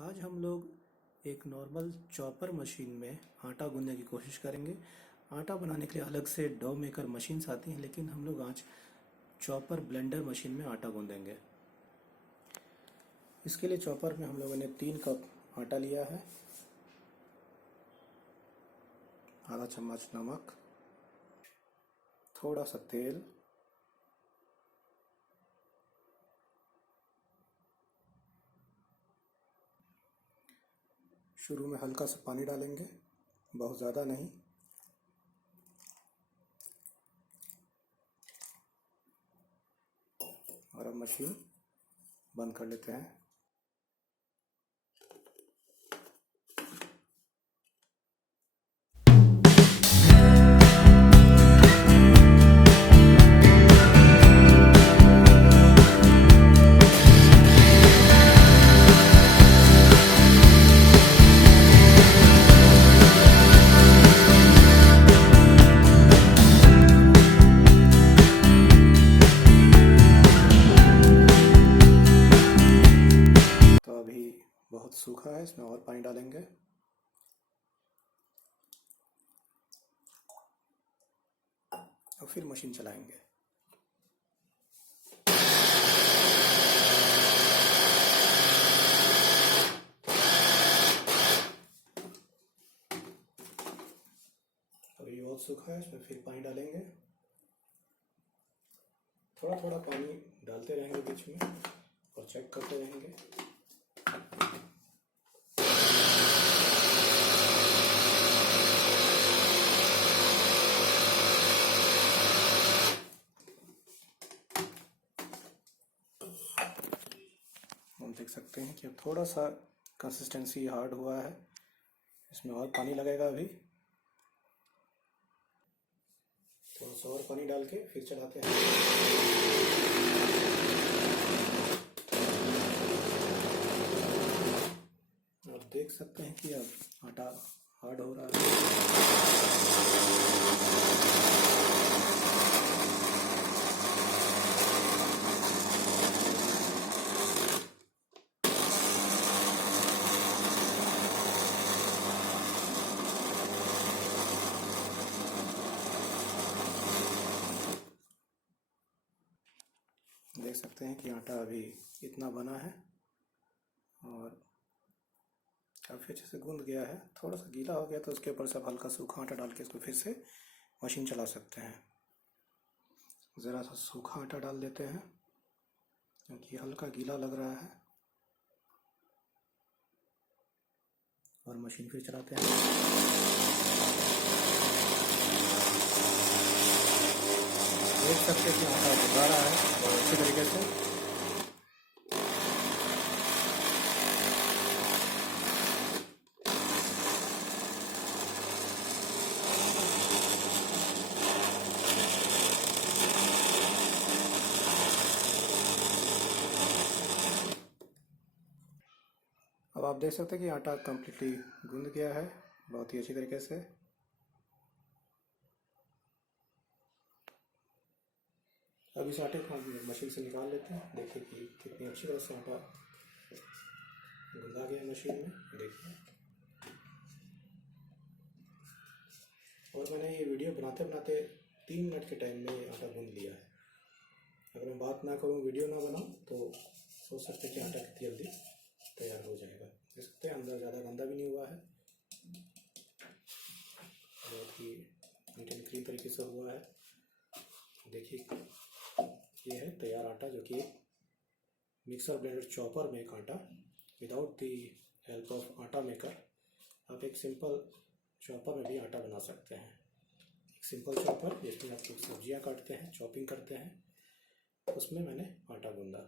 आज हम लोग एक नॉर्मल चॉपर मशीन में आटा गूंदने की कोशिश करेंगे। आटा बनाने के लिए अलग से डो मेकर मशीन्स आती हैं, लेकिन हम लोग आज चॉपर ब्लेंडर मशीन में आटा गूंदेंगे। इसके लिए चॉपर में हम लोगों ने 3 कप आटा लिया है, आधा चम्मच नमक, थोड़ा सा तेल, शुरू में हल्का सा पानी डालेंगे, बहुत ज़्यादा नहीं। और अब मशीन बंद कर लेते हैं। तो अभी बहुत सूखा है, इसमें और पानी डालेंगे। और फिर मशीन चलाएंगे। अभी बहुत सूखा है, इसमें फिर पानी डालेंगे। थोड़ा थोड़ा पानी डालते रहेंगे बीच में और चेक करते रहेंगे। हम देख सकते हैं कि अब थोड़ा सा कंसिस्टेंसी हार्ड हुआ है, इसमें और पानी लगेगा। अभी थोड़ा सा और पानी डाल के फिर चलाते हैं। आप देख सकते हैं कि अब आटा हार्ड हो रहा है। देख सकते हैं कि आटा अभी इतना बना है और काफ़ी अच्छे से गूंद गया है। थोड़ा सा गीला हो गया तो उसके ऊपर से आप हल्का सूखा आटा डाल के इसको फिर से मशीन चला सकते हैं। ज़रा सा सूखा आटा डाल देते हैं क्योंकि हल्का गीला लग रहा है, और मशीन फिर चलाते हैं। देख सकते हैं कि आटा भुना रहा है बहुत अच्छे तरीके से। अब आप देख सकते हैं कि आटा कम्प्लीटली गूंद गया है बहुत ही अच्छी तरीके से। अब इस आटे को हम मशीन से निकाल लेते हैं। देखिए कि कितनी अच्छी तरह से आटा गूंदा गया है मशीन में, देखिए। और मैंने ये वीडियो बनाते बनाते 3 मिनट के टाइम में आटा गूंद लिया है। अगर मैं बात ना करूँ, वीडियो ना बनाऊँ, तो सोच सकते हैं कि आटा कितनी जल्दी तैयार हो जाएगा। देख सकते हैं अंदर ज़्यादा गंदा भी नहीं हुआ है, बहुत ही नीट एंड क्लीन तरीके से हुआ है। देखिए ये है तैयार आटा, जो कि मिक्सर ब्लेंडर चॉपर में एक आटा, विदाउट द हेल्प ऑफ आटा मेकर आप एक सिंपल चॉपर में भी आटा बना सकते हैं। एक सिंपल चॉपर जिसमें आप कुछ सब्जियां काटते हैं, चॉपिंग करते हैं, उसमें मैंने आटा गूंदा।